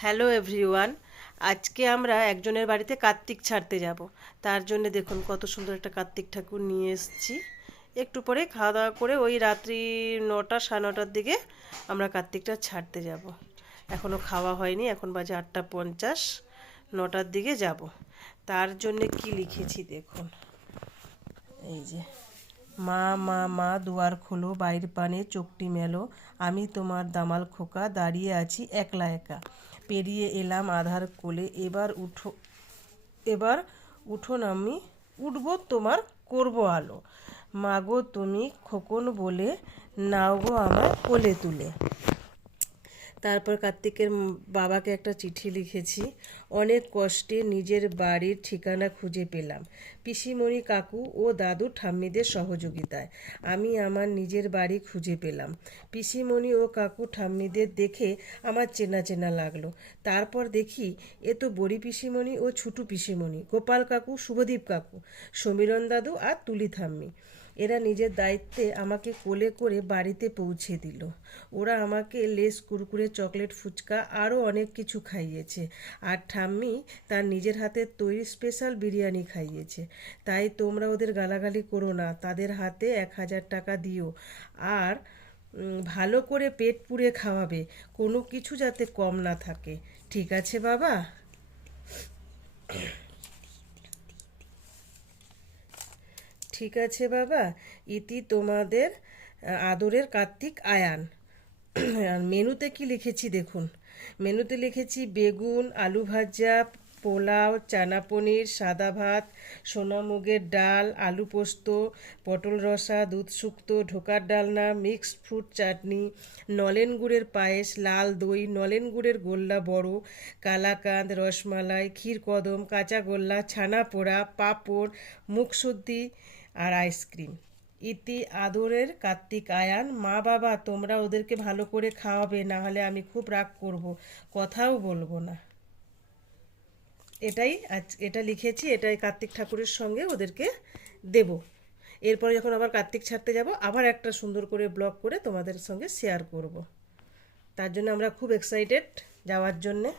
Hello everyone. আজকে আমরা একজনের বাড়িতে কার্তিক ছাড়তে যাব। তার জন্য দেখুন কত সুন্দর একটা কার্তিক ঠাকুর নিয়ে এসেছি। একটু পরে খাওয়া দাওয়া করে ওই রাত্রি 9টা 9:30টার দিকে আমরা কার্তিকটা ছাড়তে যাব। এখনও খাওয়া হয়নি, এখন বাজে 8:50। 9টার দিকে যাব। তার জন্য কি লিখেছি দেখুন, এই যে মা মা মা দুয়ার খোলো, বাইর পানে চোখটি মেলো, আমি তোমার দামাল খোকা, দাঁড়িয়ে আছি একলা একা, পেরিয়ে এলাম আধার কোলে, এবার উঠোন আমি উঠবো তোমার করবো আলো, মাগো তুমি খোকন বলে, নাও গো আমার কোলে তুলে। তারপর কার্তিকের বাবাকে একটা চিঠি লিখেছি। অনেক কষ্টে নিজের বাড়ির ঠিকানা খুঁজে পেলাম, পিসিমণি কাকু ও দাদু ঠাম্মিদের সহযোগিতায় আমি আমার নিজের বাড়ি খুঁজে পেলাম। পিসিমণি ও কাকু ঠাম্মিদের দেখে আমার চেনা চেনা লাগলো। তারপর দেখি এ তো বড়ি পিসিমণি ও ছুটু পিসিমণি, গোপাল কাকু, শুভদীপ কাকু, সমীরণ দাদু আর তুলি ঠাম্মি। এরা নিজের দায়িত্বে আমাকে কোলে করে বাড়িতে পৌঁছে দিল। ওরা আমাকে লেস, কুরকুরে, চকলেট, ফুচকা আরও অনেক কিছু খাইয়েছে। আর ঠাম্মি তার নিজের হাতের তৈরি স্পেশাল বিরিয়ানি খাইয়েছে। তাই তোমরা ওদের গালাগালি করো না, তাদের হাতে 1000 টাকা দিও। আর ভালো করে পেট পুড়ে খাওয়াবে, কোনো কিছু যাতে কম না থাকে। ঠিক আছে বাবা? ঠিক আছে বাবা। ইতি তোমাদের আদরের কার্তিক আয়ান। আর মেনুতে কি লিখেছি দেখুন। মেনুতে লিখেছি বেগুন, আলু ভাজা, পোলাও, চানা পনির, সাদা ভাত, সোনামুগের ডাল, আলু পোস্ত, পটল রসা, দুধ শুক্তো, ঢোকার ডালনা, মিক্সড ফ্রুট চাটনি, নলেন গুড়ের পায়েস, লাল দই, নলেন গুড়ের গোল্লা বড়, কালাকাঁদ, রসমালাই, ক্ষীর কদম, কাঁচা গোল্লা, ছানা পোড়া, পাঁপড়, মুখশুদ্ধি আর আইসক্রিম। ইতি আদরের কার্তিক আয়ান। মা বাবা তোমরা ওদেরকে ভালো করে খাওয়াবে, না হলে আমি খুব রাগ করব, কথাও বলবো না। এটা লিখেছি, এটাই কার্তিক ঠাকুরের সঙ্গে ওদেরকে দেব। এরপরে যখন আবার কার্তিক ছাড়তে যাব, আবার একটা সুন্দর করে ব্লগ করে তোমাদের সঙ্গে শেয়ার করব। তার জন্য আমরা খুব এক্সাইটেড যাওয়ার জন্যে।